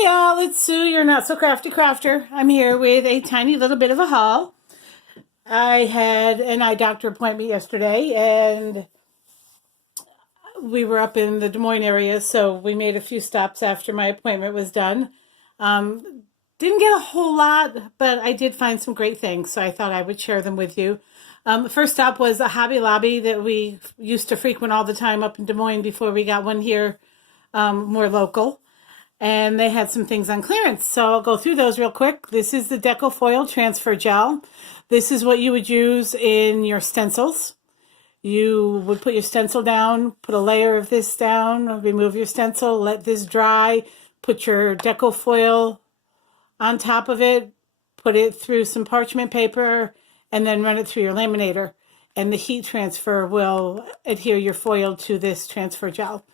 Hey y'all, it's Sue, your not so crafty crafter. I'm here with a tiny little bit of a haul. I had an eye doctor appointment yesterday and we were up in the Des Moines area, so we made a few stops after my appointment was done. Didn't get a whole lot, but I did find some great things, so I thought I would share them with you. The first stop was a Hobby Lobby that we used to frequent all the time up in Des Moines before we got one here more local. And they had some things on clearance. So I'll go through those real quick. This is the Decofoil Transfer Gel. This is what you would use in your stencils. You would put your stencil down, put a layer of this down, remove your stencil, let this dry, put your Decofoil on top of it, put it through some parchment paper, and then run it through your laminator. And the heat transfer will adhere your foil to this transfer gel.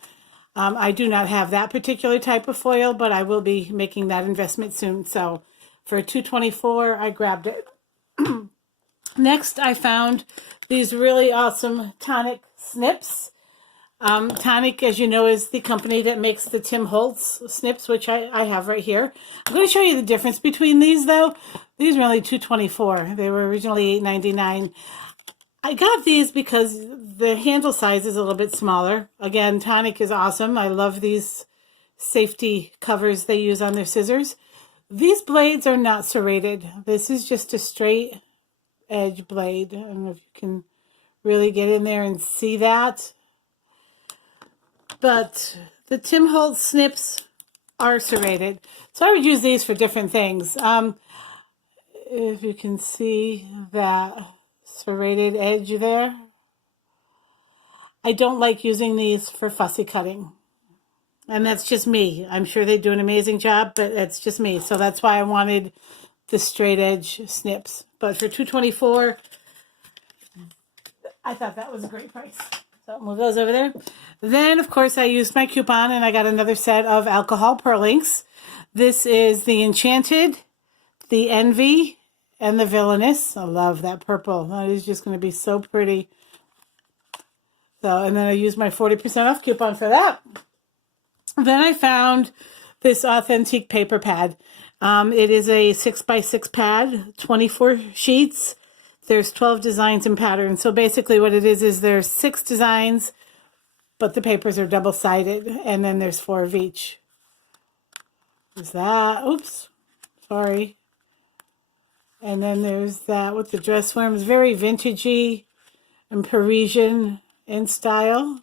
I do not have that particular type of foil, but I will be making that investment soon. So for $2.24, I grabbed it. Next, I found these really awesome Tonic snips. Tonic, as you know, is the company that makes the Tim Holtz snips, which I have right here. I'm going to show you the difference between these, though. These are only $2.24. They were originally $8.99. I got these because the handle size is a little bit smaller. Again, Tonic is awesome. I love these safety covers they use on their scissors. These blades are not serrated. This is just a straight edge blade. I don't know if you can really get in there and see that. But the Tim Holtz snips are serrated. So I would use these for different things. If you can see that serrated edge there. I don't like using these for fussy cutting. And that's just me. I'm sure they do an amazing job, but that's just me. So that's why I wanted the straight edge snips. But for $2.24, I thought that was a great price. So I'll move those over there. Then, of course, I used my coupon and I got another set of alcohol pearl inks. This is the Enchanted, the Envy, and the Villainous. I love that purple. That is just going to be so pretty. So, and then I used my 40% off coupon for that. Then I found this Authentique paper pad. It is a 6x6 pad, 24 sheets. There's 12 designs and patterns. So basically what it is there's 6 designs, but the papers are double-sided, and then there's 4 of each. There's that. Oops. Sorry. And then there's that with the dress forms. Very vintagey and Parisian in style.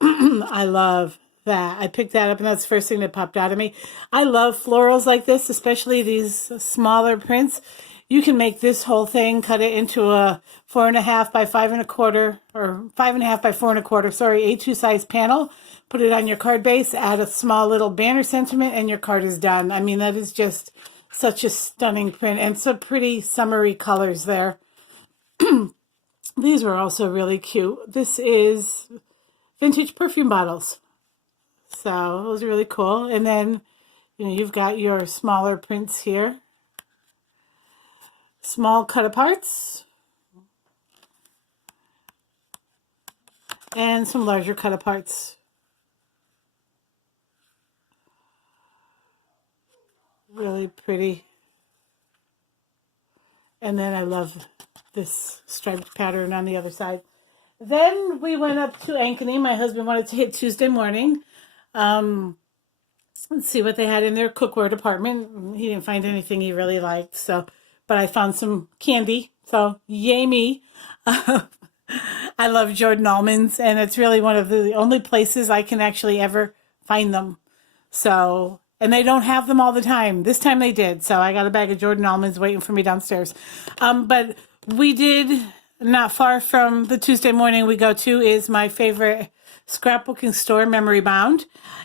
I love that. I picked that up and that's the first thing that popped out of me. I love florals like this, especially these smaller prints. You can make this whole thing, cut it into a 4.5 by 5.25, or 5.5 by 4.25, sorry, A2 size panel. Put it on your card base, add a small little banner sentiment, and your card is done. I mean, that is just such a stunning print and some pretty summery colors there. These were also really cute. This is vintage perfume bottles. So those are really cool. And then, you've got your smaller prints here. Small cut-aparts. And some larger cut-aparts. Really pretty. And then I love this striped pattern on the other side. Then we went up to Ankeny. My husband wanted to hit Tuesday morning. Let's see what they had in their cookware department. He didn't find anything he really liked. But I found some candy. So yay me. I love Jordan almonds, and it's really one of the only places I can actually ever find them. So, and they don't have them all the time. This time they did. So I got a bag of Jordan almonds waiting for me downstairs. But we did, not far from the Tuesday morning we go to, is my favorite scrapbooking store, Memory Bound.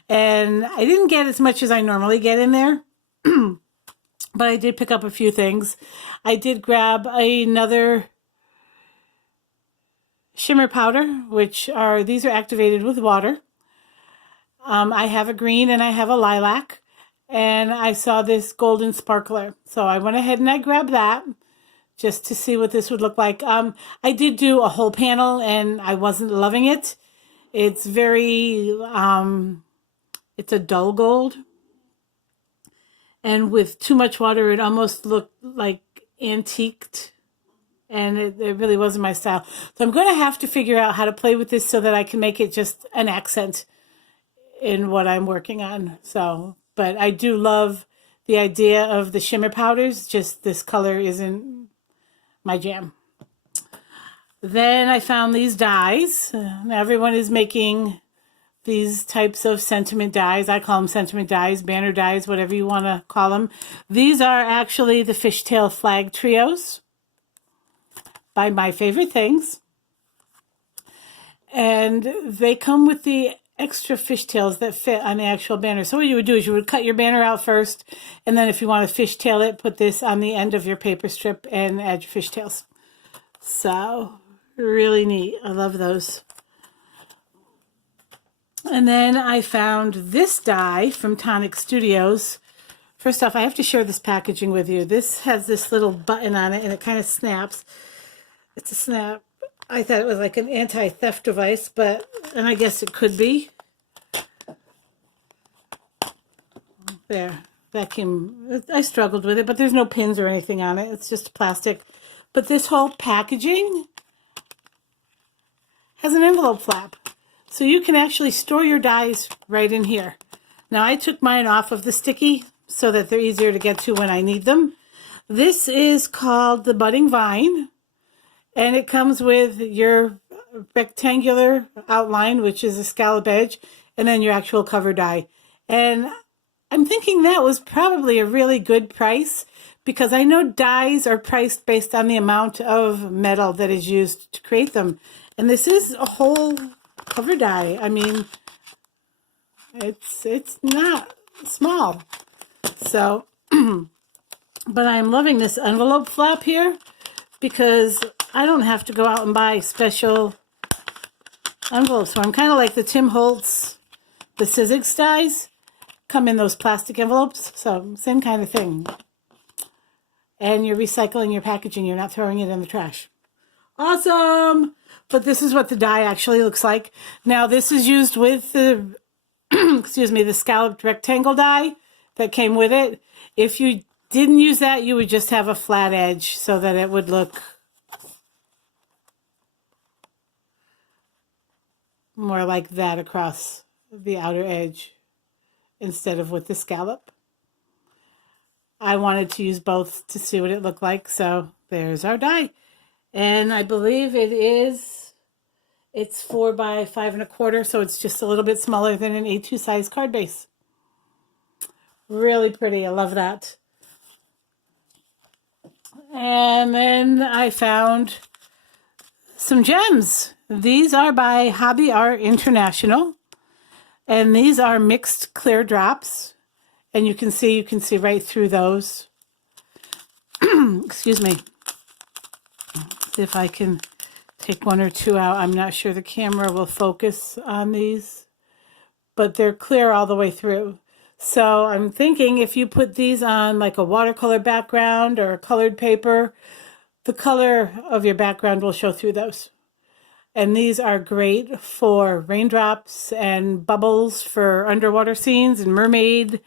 And I didn't get as much as I normally get in there. But I did pick up a few things. I did grab another shimmer powder, these are activated with water. I have a green and I have a lilac, and I saw this golden sparkler. So I went ahead and I grabbed that just to see what this would look like. I did do a whole panel and I wasn't loving it. It's very, it's a dull gold. And with too much water, it almost looked like antiqued, and it really wasn't my style. So I'm going to have to figure out how to play with this so that I can make it just an accent in what I'm working on. So, but I do love the idea of the shimmer powders, just this color isn't my jam. Then I found these dies. Now everyone is making these types of sentiment dies. I call them sentiment dies, banner dies, whatever you want to call them. These are actually the Fishtail Flag Trios by My Favorite Things. And they come with the extra fishtails that fit on the actual banner. So what you would do is you would cut your banner out first, and then if you want to fishtail it, put this on the end of your paper strip and add your fishtails. So really neat. I love those. And then I found this die from Tonic Studios. First off, I have to share this packaging with you. This has this little button on it, and it kind of snaps. It's a snap. I thought it was like an anti-theft device, and I guess it could be. There, that came, I struggled with it, but there's no pins or anything on it. It's just plastic. But this whole packaging has an envelope flap. So you can actually store your dies right in here. Now I took mine off of the sticky so that they're easier to get to when I need them. This is called the Budding Vine. And it comes with your rectangular outline, which is a scallop edge, and then your actual cover die. And I'm thinking that was probably a really good price, because I know dies are priced based on the amount of metal that is used to create them. And this is a whole cover die. I mean, it's not small. So, but I'm loving this envelope flap here, because I don't have to go out and buy special envelopes. So I'm kind of like the Tim Holtz, the Sizzix dies come in those plastic envelopes. So same kind of thing. And you're recycling your packaging. You're not throwing it in the trash. Awesome! But this is what the die actually looks like. Now this is used with the, excuse me, the scalloped rectangle die that came with it. If you didn't use that, you would just have a flat edge so that it would look more like that across the outer edge instead of with the scallop. I wanted to use both to see what it looked like, so there's our die. And I believe it's 4 by 5 1/4, so it's just a little bit smaller than an A2 size card base. Really pretty. I love that. And then I found some gems. These are by Hobby Art International, and these are mixed clear drops, and you can see right through those. Excuse me. See if I can take 1 or 2 out. I'm not sure the camera will focus on these, but they're clear all the way through. So I'm thinking if you put these on like a watercolor background or a colored paper, the color of your background will show through those. And these are great for raindrops and bubbles for underwater scenes and mermaid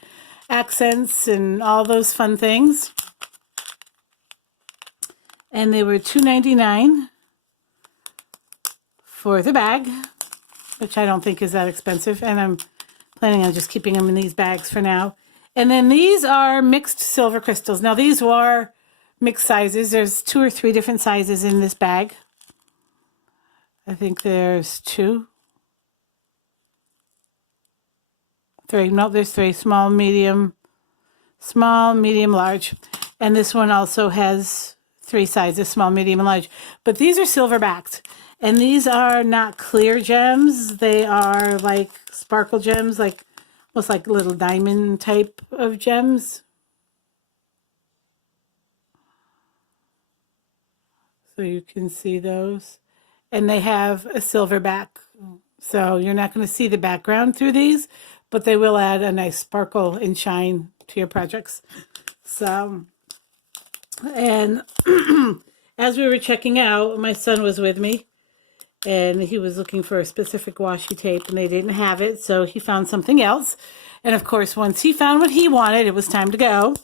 accents and all those fun things. And they were $2.99 for the bag, which I don't think is that expensive. And I'm planning on just keeping them in these bags for now. And then these are mixed silver crystals. Now these were mixed sizes. There's 2 or 3 different sizes in this bag. I think there's 2. 3. No, there's 3. Small, medium, large. And this one also has 3 sizes, small, medium, and large. But these are silver backed. And these are not clear gems. They are like sparkle gems, like almost like little diamond type of gems. So you can see those. And they have a silver back. So you're not going to see the background through these, but they will add a nice sparkle and shine to your projects. So, and as we were checking out, my son was with me, and he was looking for a specific washi tape, and they didn't have it, so he found something else. And of course, once he found what he wanted, it was time to go.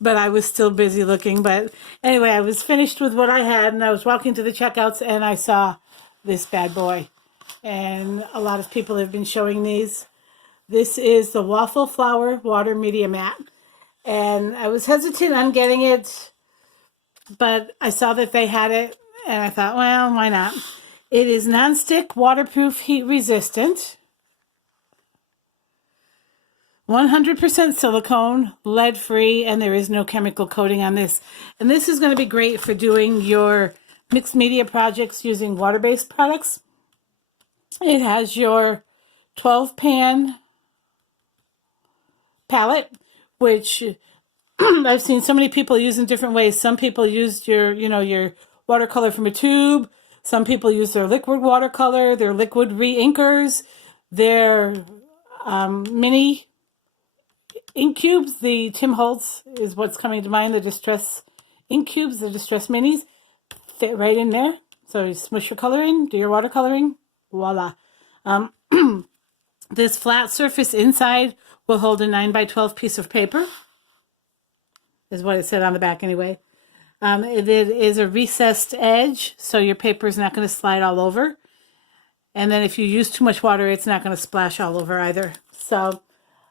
But I was still busy looking. But anyway, I was finished with what I had, and I was walking to the checkouts, and I saw this bad boy. And a lot of people have been showing these. This is the Waffle Flower Water Media Mat. And I was hesitant on getting it, but I saw that they had it, and I thought, well, why not? It is nonstick, waterproof, heat resistant. 100% silicone, lead-free, and there is no chemical coating on this. And this is going to be great for doing your mixed media projects using water-based products. It has your 12-pan palette, which I've seen so many people use in different ways. Some people use your watercolor from a tube. Some people use their liquid watercolor, their liquid re-inkers, their mini ink cubes. The Tim Holtz is what's coming to mind. The Distress ink cubes, the Distress minis, fit right in there. So you smush your color in, do your watercoloring, voila. This flat surface inside will hold a 9x12 piece of paper, is what it said on the back anyway. It is a recessed edge, so your paper is not going to slide all over. And then if you use too much water, it's not going to splash all over either. So,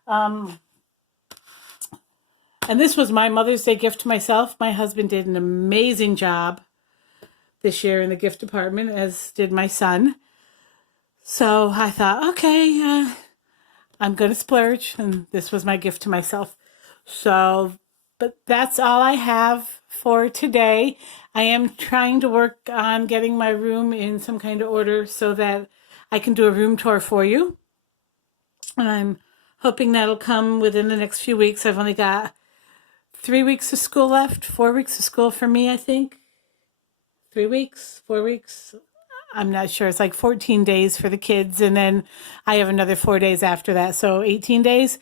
and this was my Mother's Day gift to myself. My husband did an amazing job this year in the gift department, as did my son. So I thought, okay, I'm going to splurge, and this was my gift to myself. So, but that's all I have for today. I am trying to work on getting my room in some kind of order so that I can do a room tour for you. And I'm hoping that'll come within the next few weeks. I've only got 3 weeks of school left, 4 weeks of school for me, I think. 3 weeks, 4 weeks. I'm not sure. It's like 14 days for the kids, and then I have another 4 days after that, so 18 days.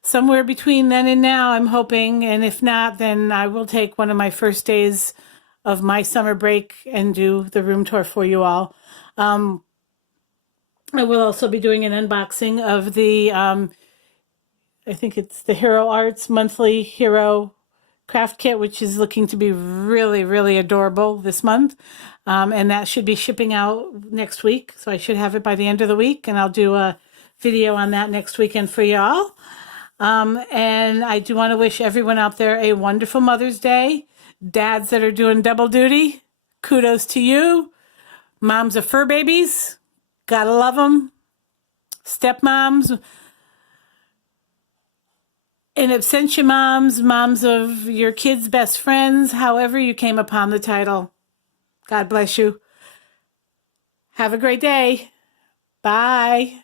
Somewhere between then and now, I'm hoping, and if not, then I will take one of my first days of my summer break and do the room tour for you all. I will also be doing an unboxing of the, I think it's the Hero Arts Monthly Hero Craft Kit, which is looking to be really, really adorable this month. And that should be shipping out next week. So I should have it by the end of the week, and I'll do a video on that next weekend for y'all. And I do want to wish everyone out there a wonderful Mother's Day. Dads that are doing double duty, kudos to you. Moms of fur babies, gotta love them. Stepmoms, in absentia moms, moms of your kids' best friends, however you came upon the title. God bless you. Have a great day. Bye.